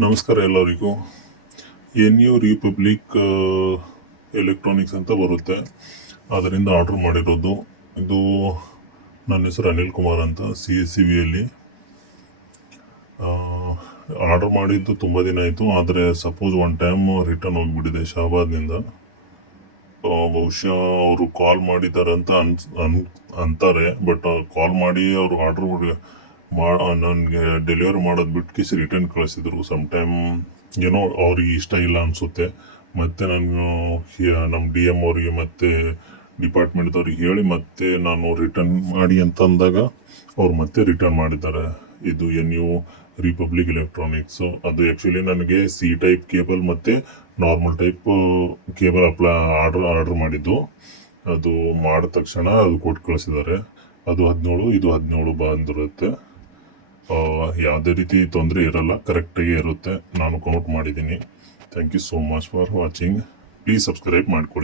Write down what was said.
ನಮಸ್ಕಾರ ಎಲ್ಲರಿಗೂ. NU republic electronics ಅಂತ ಬರುತ್ತೆ, ಅದರಿಂದ ಆರ್ಡ್ರ್ ಮಾಡಿರೋದು. ಇದು ನನ್ನ ಹೆಸರು ಅನಿಲ್ ಕುಮಾರ್ ಅಂತ, CSCVಯಲ್ಲಿ ಆರ್ಡ್ರ್ ಮಾಡಿದ್ದು ತುಂಬ ದಿನ ಆಯಿತು. ಆದರೆ ಸಪೋಸ್ ಒನ್ ಟೈಮ್ ರಿಟರ್ನ್ ಹೋಗಿಬಿಟ್ಟಿದೆ ಶಹಾಬಾದ್ನಿಂದ. ಬಹುಶಃ ಅವರು ಕಾಲ್ ಮಾಡಿದ್ದಾರೆ ಅಂತ ಅಂತಾರೆ, ಬಟ್ ಕಾಲ್ ಮಾಡಿ ಅವರು ಆರ್ಡ್ರ್ ನನಗೆ ಡೆಲಿವರಿ ಮಾಡೋದು ಬಿಟ್ಟು ಕಿಸಿ ರಿಟರ್ನ್ ಕಳಿಸಿದ್ರು. ಸಮ್ ಟೈಮ್ ಏನೋ ಅವ್ರಿಗೆ ಇಷ್ಟ ಇಲ್ಲ ಅನಿಸುತ್ತೆ. ಮತ್ತು ನಾನು ನಮ್ಮ DM ಅವರಿಗೆ ಮತ್ತು ಡಿಪಾರ್ಟ್ಮೆಂಟ್ದವ್ರಿಗೆ ಹೇಳಿ ಮತ್ತೆ ನಾನು ರಿಟರ್ನ್ ಮಾಡಿ ಅಂತ ಅಂದಾಗ ಅವ್ರು ಮತ್ತೆ ರಿಟರ್ನ್ ಮಾಡಿದ್ದಾರೆ. ಇದು NU ರಿಪಬ್ಲಿಕ್ ಎಲೆಕ್ಟ್ರಾನಿಕ್ಸು. ಅದು ಆ್ಯಕ್ಚುಲಿ ನನಗೆ C ಟೈಪ್ ಕೇಬಲ್ ಮತ್ತು ನಾರ್ಮಲ್ ಟೈಪ್ ಕೇಬಲ್ ಆರ್ಡ್ರ್ ಮಾಡಿದ್ದು. ಅದು ಮಾಡಿದ ತಕ್ಷಣ ಅದು ಕೊಟ್ಟು ಕಳಿಸಿದ್ದಾರೆ. ಅದು 17, ಇದು 17 ಬಂದಿರುತ್ತೆ. ಯಾವುದೇ ರೀತಿ ತೊಂದರೆ ಇರಲ್ಲ, ಕರೆಕ್ಟಾಗಿ ಇರುತ್ತೆ. ನಾನು ಕೌಂಟ್ ಮಾಡಿದ್ದೀನಿ. Thank you so much for watching. Please subscribe ಮಾಡಿಕೊಡಿ.